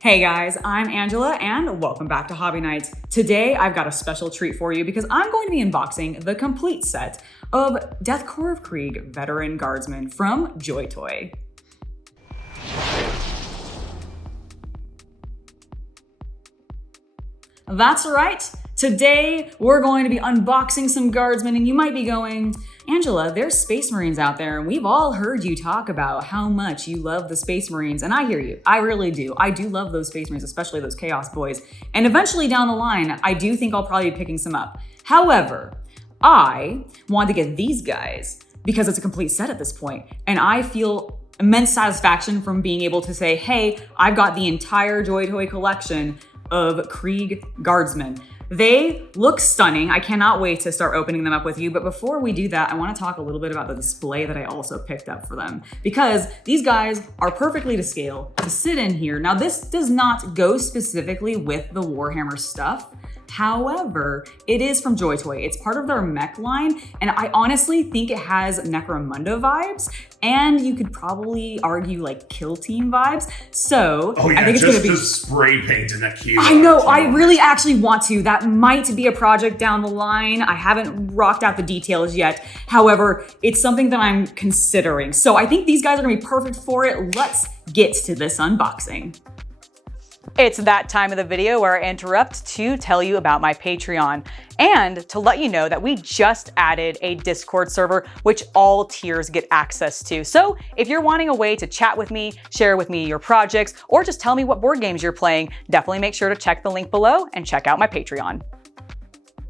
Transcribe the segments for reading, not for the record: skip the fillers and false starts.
Hey guys, I'm Angela and welcome back to Hobby Nights. Today I've got a special treat for you because I'm going to be unboxing the complete set of Death Koro of Krieg Veteran Guardsman from JoyToy. That's right. Today we're going to be unboxing some Guardsmen, and you might be going, Angela, there's Space Marines out there and we've all heard you talk about how much you love the Space Marines, and I hear you. I really do. I do love those Space Marines, especially those Chaos boys. And eventually down the line, I do think I'll probably be picking some up. However, I want to get these guys because it's a complete set at this point, and I feel immense satisfaction from being able to say, hey, I've got the entire JoyToy collection of Krieg Guardsmen. They look stunning. I cannot wait to start opening them up with you. But before we do that, I want to talk a little bit about the display that I also picked up for them, because these guys are perfectly to scale to sit in here. Now, this does not go specifically with the Warhammer stuff. However, it is from JoyToy. It's part of their mech line, and I honestly think it has Necromunda vibes, and you could probably argue like Kill Team vibes. So I think it's gonna be spray paint in that cube. I know, I really actually want to. That might be a project down the line. I haven't rocked out the details yet. However, it's something that I'm considering. So I think these guys are gonna be perfect for it. Let's get to this unboxing. It's that time of the video where I interrupt to tell you about my Patreon and to let you know that we just added a Discord server, which all tiers get access to. So if you're wanting a way to chat with me, share with me your projects, or just tell me what board games you're playing, definitely make sure to check the link below and check out my Patreon.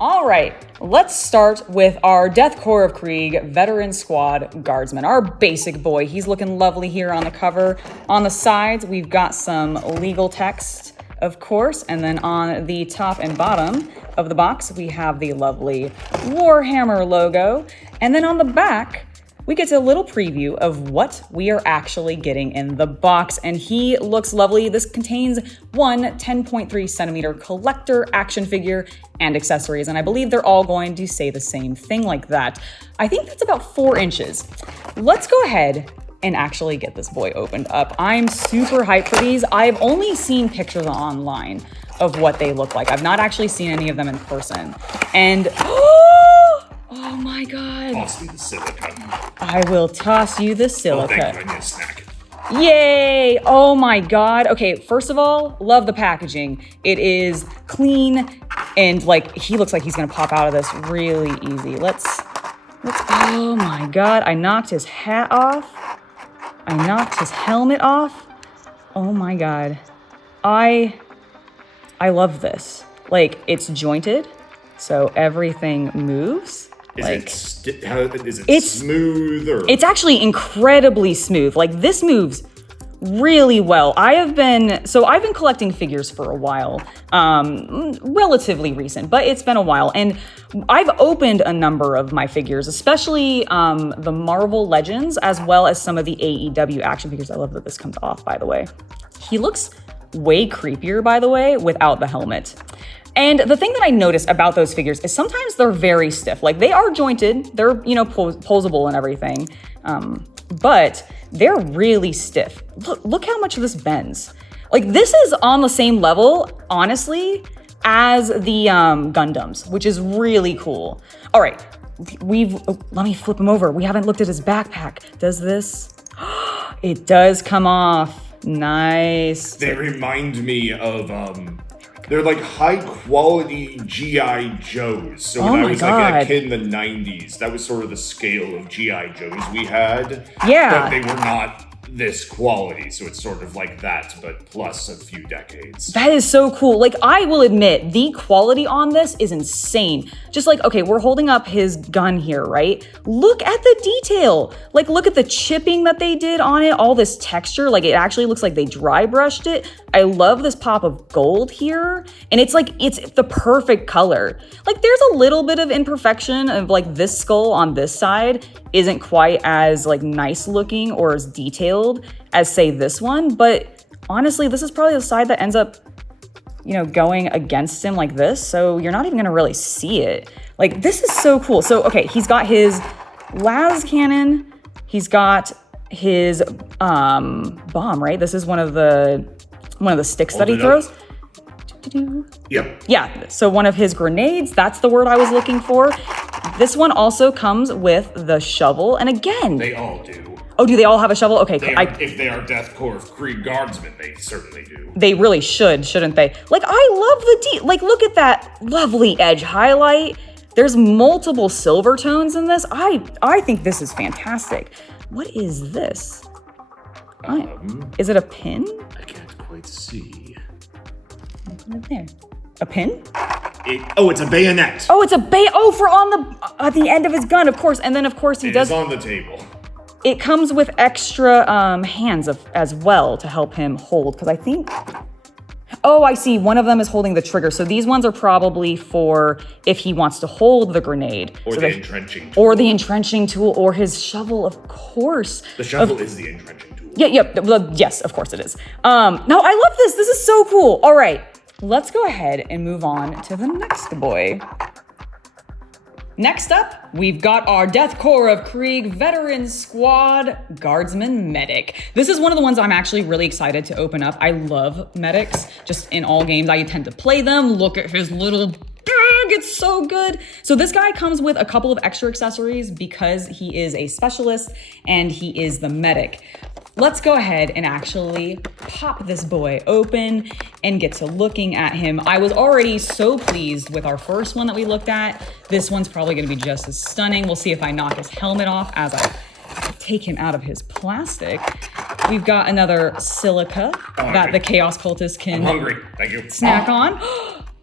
All right, let's start with our Death Koro of Krieg Veteran Squad Guardsman, our basic boy. He's looking lovely here on the cover. On the sides, we've got some legal text, of course, and then on the top and bottom of the box, we have the lovely Warhammer logo. And then on the back, we get a little preview of what we are actually getting in the box, and he looks lovely. This contains one 10.3 centimeter collector action figure and accessories, and I believe they're all going to say the same thing like that. I think that's about 4 inches. Let's go ahead and actually get this boy opened up. I'm super hyped for these. I've only seen pictures online of what they look like. I've not actually seen any of them in person. And oh my God. Toss me the silica. I will toss you the silica. Oh, thank you. I need a snack. Yay! Oh my God. Okay, first of all, love the packaging. It is clean and like he looks like he's gonna pop out of this really easy. Let's oh my God. I knocked his hat off. I knocked his helmet off. Oh my God. I love this. Like, it's jointed, so everything moves. Is it smooth or? It's actually incredibly smooth. Like, this moves really well. I've been collecting figures for a while, relatively recent, but it's been a while. And I've opened a number of my figures, especially the Marvel Legends, as well as some of the AEW action figures. I love that this comes off, by the way. He looks way creepier, by the way, without the helmet. And the thing that I notice about those figures is sometimes they're very stiff. Like, they are jointed, they're, you know, posable and everything, but they're really stiff. Look how much this bends. Like, this is on the same level, honestly, as the Gundams, which is really cool. All right, let me flip him over. We haven't looked at his backpack. Does this? It does come off. Nice. They remind me of they're like high quality G.I. Joes. So when I was like a kid in the 90s, that was sort of the scale of G.I. Joes we had. Yeah. But they were not this quality, so it's sort of like that, but plus a few decades. That is so cool. Like, I will admit, the quality on this is insane. Just like, okay, we're holding up his gun here, right? Look at the detail. Like, look at the chipping that they did on it, all this texture. Like, it actually looks like they dry brushed it. I love this pop of gold here. And it's like, it's the perfect color. Like, there's a little bit of imperfection of like this skull on this side isn't quite as like nice looking or as detailed as say this one, but honestly, this is probably the side that ends up, you know, going against him like this, so you're not even gonna really see it. Like, this is so cool. So okay, he's got his las cannon, he's got his bomb, right? This is one of the one of the sticks that he Hold it throws. Yep. Yeah, so one of his grenades, that's the word I was looking for. This one also comes with the shovel, and again... They all do. Oh, do they all have a shovel? Okay, If they are Death Koro of Krieg Guardsmen, they certainly do. they really should, shouldn't they? Like, I love the like, look at that lovely edge highlight. There's multiple silver tones in this. I think this is fantastic. What is this? Is it a pin? I can't quite see. Right there. A pin? It's a bayonet. Oh, it's a for on the at the end of his gun, of course. And then of course he does. It's on the table. It comes with extra hands as well to help him hold, because I think. Oh, I see. One of them is holding the trigger. So these ones are probably for if he wants to hold the grenade. Or so the entrenching tool. Or the entrenching tool, or his shovel, of course. The shovel is the entrenching tool. Yes, of course it is. No, I love this. This is so cool. All right, let's go ahead and move on to the next boy. Next up, we've got our Death Koro of Krieg Veteran Squad Guardsman Medic. This is one of the ones I'm actually really excited to open up. I love medics, just in all games. I tend to play them. Look at his little bag, it's so good. So this guy comes with a couple of extra accessories because he is a specialist and he is the medic. Let's go ahead and actually pop this boy open and get to looking at him. I was already so pleased with our first one that we looked at. This one's probably gonna be just as stunning. We'll see if I knock his helmet off as I take him out of his plastic. We've got another silica that the Chaos Cultist can I'm hungry, thank you. Snack on.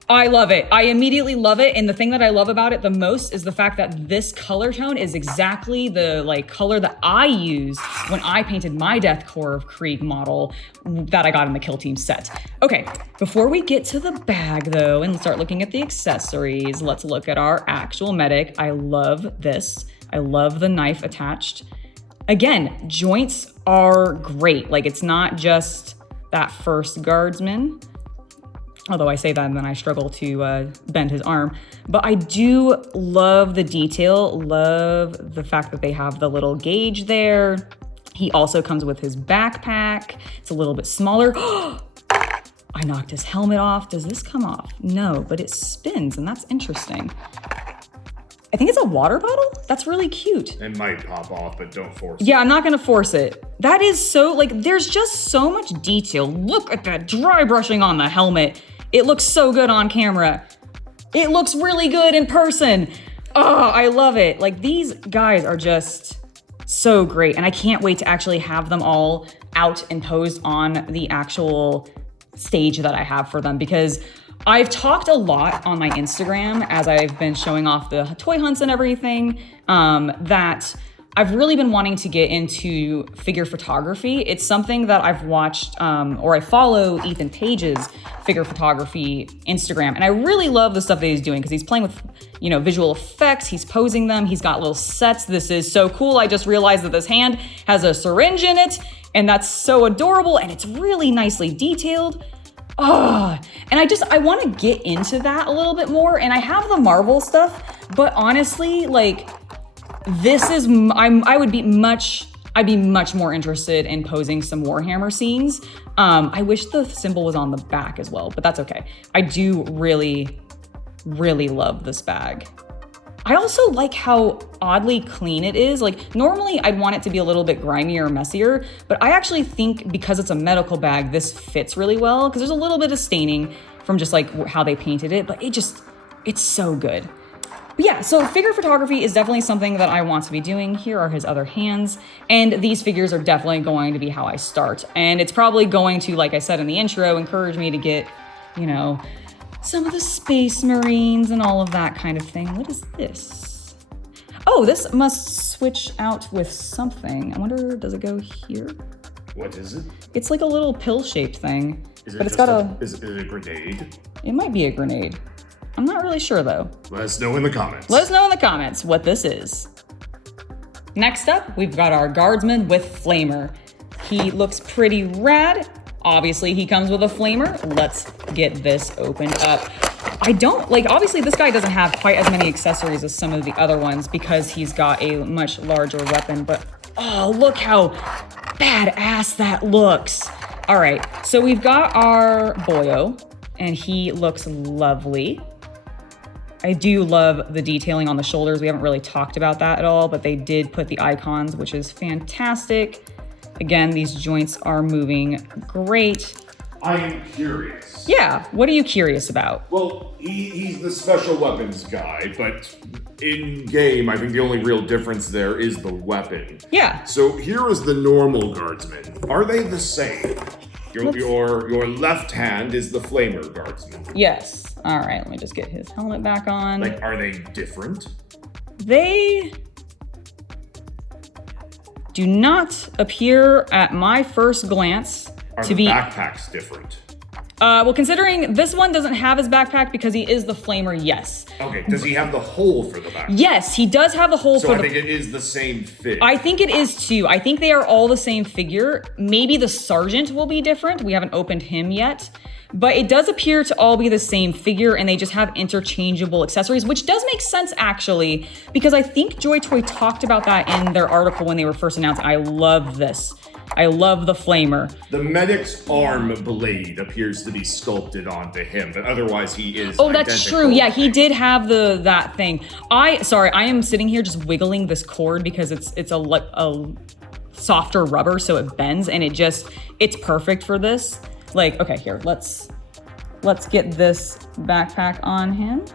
I love it. I immediately love it. And the thing that I love about it the most is the fact that this color tone is exactly the color that I used when I painted my Death Koro of Krieg model that I got in the Kill Team set. Okay, before we get to the bag though and start looking at the accessories, let's look at our actual medic. I love this. I love the knife attached. Again, joints are great. Like, it's not just that first guardsman. Although I say that and then I struggle to bend his arm. But I do love the detail, love the fact that they have the little gauge there. He also comes with his backpack. It's a little bit smaller. I knocked his helmet off. Does this come off? No, but it spins and that's interesting. I think it's a water bottle. That's really cute. It might pop off, but don't force it. Yeah, I'm not gonna force it. That is so, there's just so much detail. Look at that dry brushing on the helmet. It looks so good on camera. It looks really good in person. Oh, I love it. These guys are just so great. And I can't wait to actually have them all out and posed on the actual stage that I have for them, because I've talked a lot on my Instagram as I've been showing off the toy hunts and everything, that I've really been wanting to get into figure photography. It's something that I've watched, or I follow Ethan Page's figure photography Instagram. And I really love the stuff that he's doing because he's playing with, visual effects, he's posing them, he's got little sets. This is so cool. I just realized that this hand has a syringe in it and that's so adorable and it's really nicely detailed. Oh, and I want to get into that a little bit more. And I have the Marvel stuff, but honestly, this is, I'd be much more interested in posing some Warhammer scenes. I wish the symbol was on the back as well, but that's okay. I do really, really love this bag. I also like how oddly clean it is. Normally I'd want it to be a little bit grimier or messier, but I actually think because it's a medical bag, this fits really well because there's a little bit of staining from just how they painted it, but it's so good. But yeah, so figure photography is definitely something that I want to be doing. Here are his other hands, and these figures are definitely going to be how I start. And it's probably going to, like I said in the intro, encourage me to get, some of the Space Marines and all of that kind of thing. What is this? Oh, this must switch out with something. I wonder, does it go here? What is it? It's like a little pill-shaped thing. Is it but it's got is it a grenade? It might be a grenade. I'm not really sure though. Let us know in the comments. Let us know in the comments what this is. Next up, we've got our Guardsman with Flamer. He looks pretty rad. Obviously, he comes with a flamer. Let's get this opened up. Obviously this guy doesn't have quite as many accessories as some of the other ones because he's got a much larger weapon, but oh, look how badass that looks. All right, so we've got our boyo, and he looks lovely. I do love the detailing on the shoulders. We haven't really talked about that at all, but they did put the icons, which is fantastic. Again, these joints are moving great. I am curious. Yeah, what are you curious about? Well, he's the special weapons guy, but in game, I think the only real difference there is the weapon. Yeah. So here is the normal guardsman. Are they the same? Your left hand is the flamer guardsman. Yes. All right, let me just get his helmet back on. Like, are they different? They do not appear at my first glance to be... Are the backpacks different? Well, considering this one doesn't have his backpack because he is the flamer, yes. Okay, does he have the hole for the backpack? Yes, he does have the hole for the... So I think it is the same fit. I think it is too. I think they are all the same figure. Maybe the sergeant will be different. We haven't opened him yet. But it does appear to all be the same figure, and they just have interchangeable accessories, which does make sense, actually, because I think JoyToy talked about that in their article when they were first announced. I love this. I love the flamer. The medic's arm blade appears to be sculpted onto him, but otherwise he is Oh, that's true. Yeah, he did have that thing. I am sitting here just wiggling this cord because it's a softer rubber, so it bends, and it's perfect for this. Like, okay, here, let's get this backpack on him.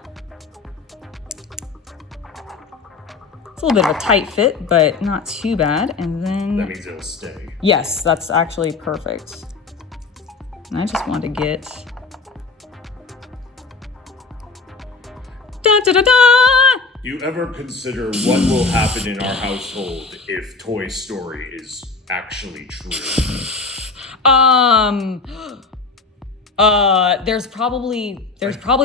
It's a little bit of a tight fit, but not too bad. And then... That means it'll stay. Yes, that's actually perfect. And I just want to get... Da, da, da, da! Do you ever consider what will happen in our household if Toy Story is actually true? There's probably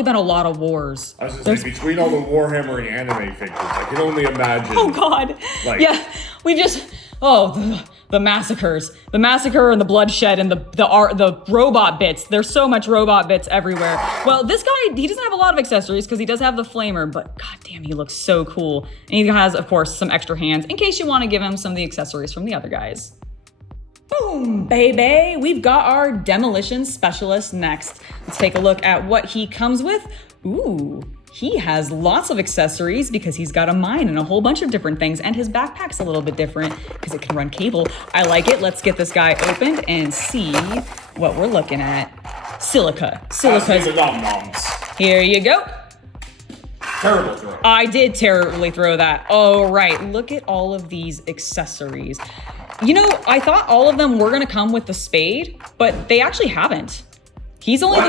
been a lot of wars. I was just saying, between all the Warhammer and anime figures, I can only imagine. Oh God! Yeah, we just the massacres, the massacre and the bloodshed and the robot bits. There's so much robot bits everywhere. Well, this guy, he doesn't have a lot of accessories because he does have the flamer, but goddamn, he looks so cool. And he has, of course, some extra hands in case you want to give him some of the accessories from the other guys. Boom, baby. We've got our Demolition Specialist next. Let's take a look at what he comes with. Ooh, he has lots of accessories because he's got a mine and a whole bunch of different things, and his backpack's a little bit different because it can run cable. I like it. Let's get this guy opened and see what we're looking at. Silica's. Here you go. Terrible throw. I did terribly throw that. Oh, right. Look at all of these accessories. You know, I thought all of them were gonna come with the spade, but they actually haven't. He's only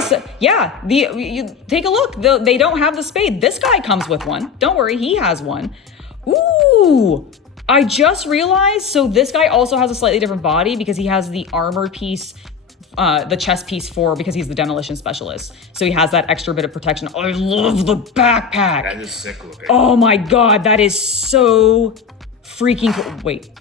you take a look. They don't have the spade. This guy comes with one. Don't worry, he has one. Ooh, I just realized, so this guy also has a slightly different body because he has the armor piece, the chest piece because he's the Demolition Specialist. So he has that extra bit of protection. I love the backpack. That is sick looking. Oh my God, that is so freaking cool. Wait.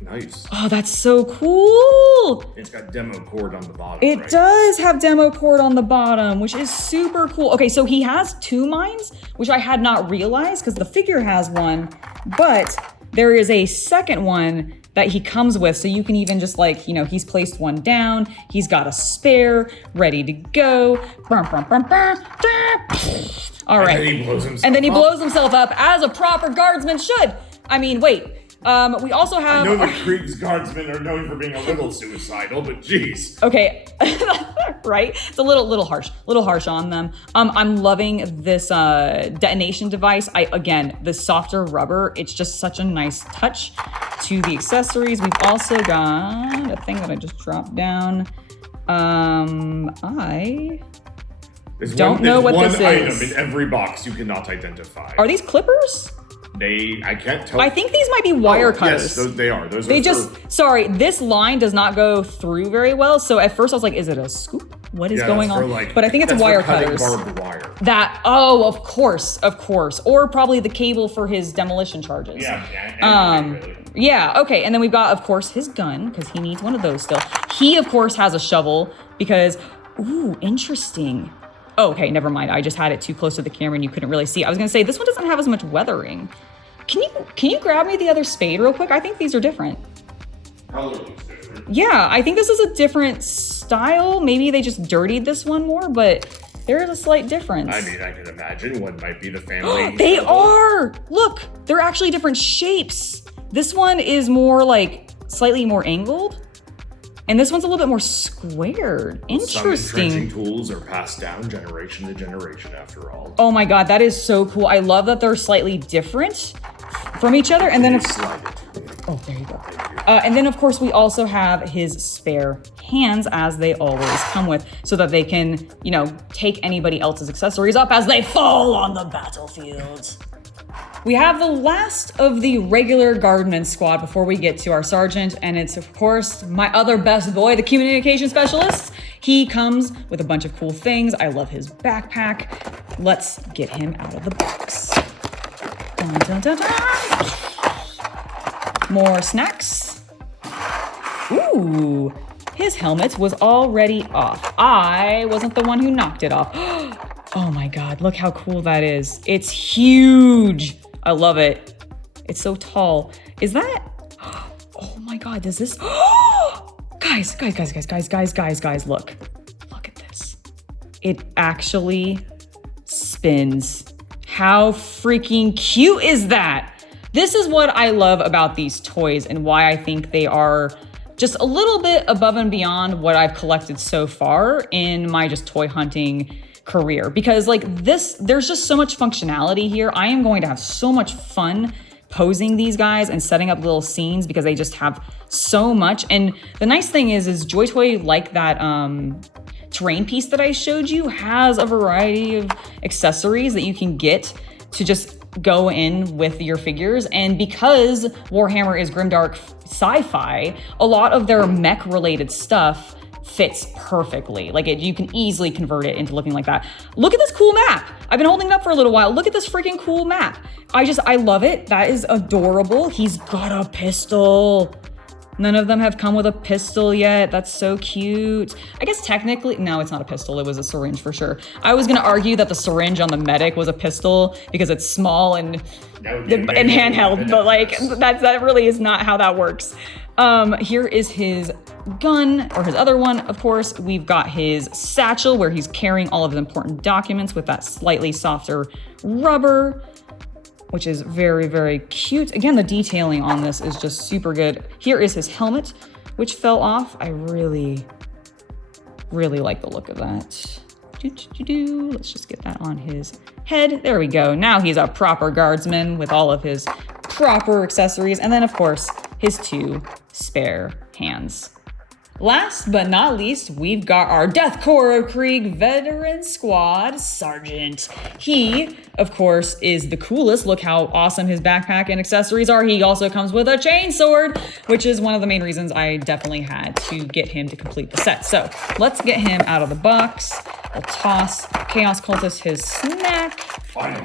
Nice. Oh, that's so cool. It's got demo cord on the bottom. It does have demo cord on the bottom, which is super cool. Okay, so he has two mines, which I had not realized because the figure has one, but there is a second one that he comes with. So you can even just he's placed one down. He's got a spare ready to go. All right. And then he blows himself up as a proper guardsman should. I mean, wait. We also have... I know that Krieg's guardsmen are known for being a little suicidal, but geez. Okay, right? It's a little harsh on them. I'm loving this detonation device. This softer rubber, it's just such a nice touch to the accessories. We've also got a thing that I just dropped down. I don't know what this is. One item in every box you cannot identify. Are these clippers? I can't tell. I think these might be wire cutters. Yes, they are. Sorry, this line does not go through very well. So at first I was like, is it a scoop? What is going on? But I think it's wire cutters. Barbed wire. Of course. Or probably the cable for his demolition charges. Yeah, okay. And then we've got, of course, his gun, because he needs one of those still. He, of course, has a shovel because, ooh, interesting. Oh, okay, never mind. I just had it too close to the camera and you couldn't really see. I was gonna say, this one doesn't have as much weathering. Can you grab me the other spade real quick? I think these are different. Color looks different. Yeah, I think this is a different style. Maybe they just dirtied this one more, but there is a slight difference. I mean, I can imagine one might be the family. They are! Look, they're actually different shapes. This one is more like slightly more angled. And this one's a little bit more squared. Interesting. Some entrenching tools are passed down generation to generation after all. Oh my God, that is so cool. I love that they're slightly different from each other. And then slide it. Oh, there you go. And then of course we also have his spare hands, as they always come with, so that they can, you know, take anybody else's accessories up as they fall on the battlefield. We have the last of the regular Guardsman squad before we get to our sergeant, and it's of course my other best boy, the Communication Specialist. He comes with a bunch of cool things. I love his backpack. Let's get him out of the box. Dun, dun, dun, dun. More snacks. Ooh, his helmet was already off. I wasn't the one who knocked it off. Oh my God, look how cool that is. It's huge. I love it. It's so tall. Is that? Oh my God, does this? Guys, look. Look at this. It actually spins. How freaking cute is that? This is what I love about these toys and why I think they are just a little bit above and beyond what I've collected so far in my just toy hunting career. Because like this, there's just so much functionality here. I am going to have so much fun posing these guys and setting up little scenes because they just have so much. And the nice thing is JoyToy, like that terrain piece that I showed you, has a variety of accessories that you can get to just go in with your figures. And because Warhammer is grimdark sci-fi, a lot of their mech related stuff fits perfectly. Like you can easily convert it into looking like that. Look at this cool map. I've been holding it up for a little while. Look at this freaking cool map. I love it. That is adorable. He's got a pistol. None of them have come with a pistol yet. That's so cute. I guess technically, no, it's not a pistol. It was a syringe for sure. I was gonna argue that the syringe on the medic was a pistol because it's small and handheld, but like that really is not how that works. Here is his gun, or his other one, of course. We've got his satchel where he's carrying all of his important documents with that slightly softer rubber, which is very, very cute. Again, the detailing on this is just super good. Here is his helmet, which fell off. I really, really like the look of that. Let's just get that on his head. There we go. Now he's a proper guardsman with all of his proper accessories. And then, of course, his 2 spare hands. Last but not least, we've got our Death Koro of Krieg veteran squad sergeant. He, of course, is the coolest. Look how awesome his backpack and accessories are. He also comes with a chainsword, which is one of the main reasons I definitely had to get him to complete the set. So let's get him out of the box. We'll toss Chaos Cultist his snack. Final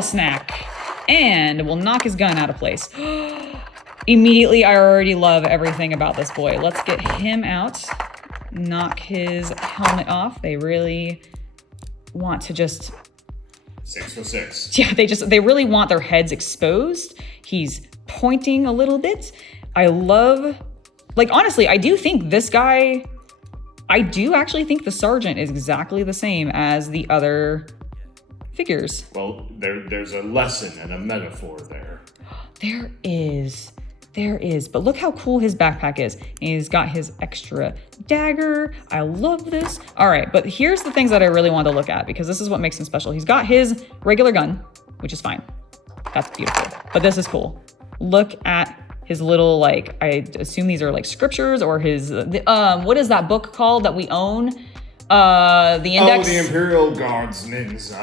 snack. And we'll knock his gun out of place. Immediately, I already love everything about this boy. Let's get him out, knock his helmet off. They really want to just... 606. Yeah, they really want their heads exposed. He's pointing a little bit. I love, like, honestly, I do think this guy, I do actually think the sergeant is exactly the same as the other figures. Well, there's a lesson and a metaphor there. There is, but look how cool his backpack is. He's got his extra dagger. I love this. All right, but here's the things that I really want to look at because this is what makes him special. He's got his regular gun, which is fine. That's beautiful, but this is cool. Look at his little, like, I assume these are like scriptures or his, what is that book called that we own? The index? Oh, the Imperial Guardsmen's,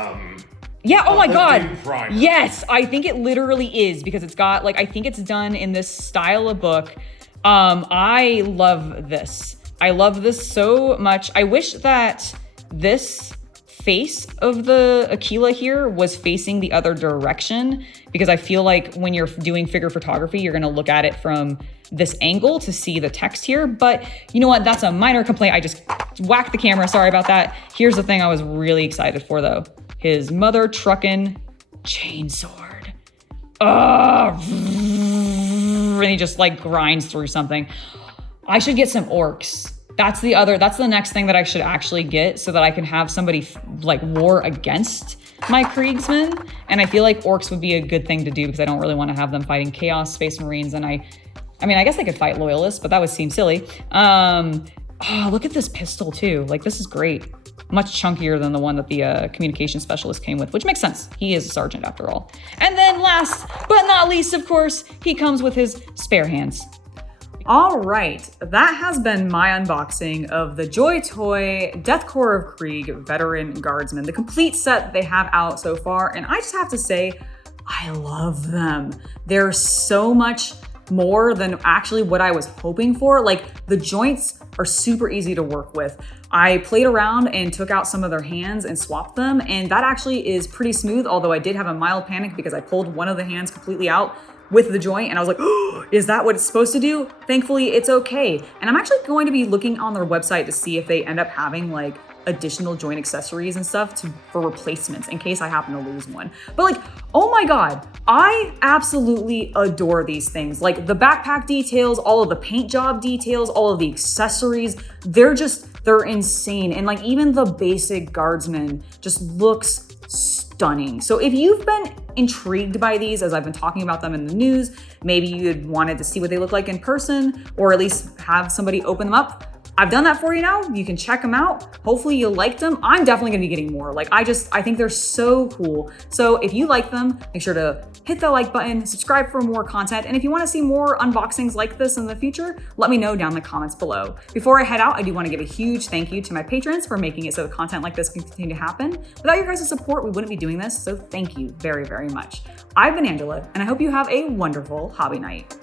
yeah, oh my God. Primer. Yes, I think it literally is because it's got, like, I think it's done in this style of book. I love this. I love this so much. I wish that this face of the Aquila here was facing the other direction because I feel like when you're doing figure photography, you're gonna look at it from this angle to see the text here. But you know what? That's a minor complaint. I just whacked the camera. Sorry about that. Here's the thing I was really excited for though. His mother truckin' chainsword. And he just like grinds through something. I should get some orcs. That's the next thing that I should actually get so that I can have somebody like war against my Kriegsmen. And I feel like orcs would be a good thing to do because I don't really want to have them fighting Chaos Space Marines. And I mean, I guess they could fight Loyalists, but that would seem silly. Oh, look at this pistol too. Like, this is great. Much chunkier than the one that the Communication Specialist came with, which makes sense. He is a sergeant after all. And then last but not least, of course, he comes with his spare hands. All right, that has been my unboxing of the JoyToy Death Koro of Krieg Veteran Guardsman, the complete set they have out so far. And I just have to say, I love them. They're so much more than actually what I was hoping for. Like, the joints are super easy to work with. I played around and took out some of their hands and swapped them, and that actually is pretty smooth, although I did have a mild panic because I pulled one of the hands completely out with the joint and I was like, oh, is that what it's supposed to do? Thankfully, it's okay. And I'm actually going to be looking on their website to see if they end up having like additional joint accessories and stuff for replacements in case I happen to lose one. But like, oh my God, I absolutely adore these things. Like the backpack details, all of the paint job details, all of the accessories, they're insane. And like even the basic Guardsman just looks stunning. So if you've been intrigued by these, as I've been talking about them in the news, maybe you'd wanted to see what they look like in person, or at least have somebody open them up, I've done that for you now. You can check them out. Hopefully you liked them. I'm definitely gonna be getting more. Like I think they're so cool. So if you like them, make sure to hit the like button, subscribe for more content. And if you wanna see more unboxings like this in the future, let me know down in the comments below. Before I head out, I do wanna give a huge thank you to my patrons for making it so content like this can continue to happen. Without your guys' support, we wouldn't be doing this. So thank you very, very much. I've been Angela, and I hope you have a wonderful hobby night.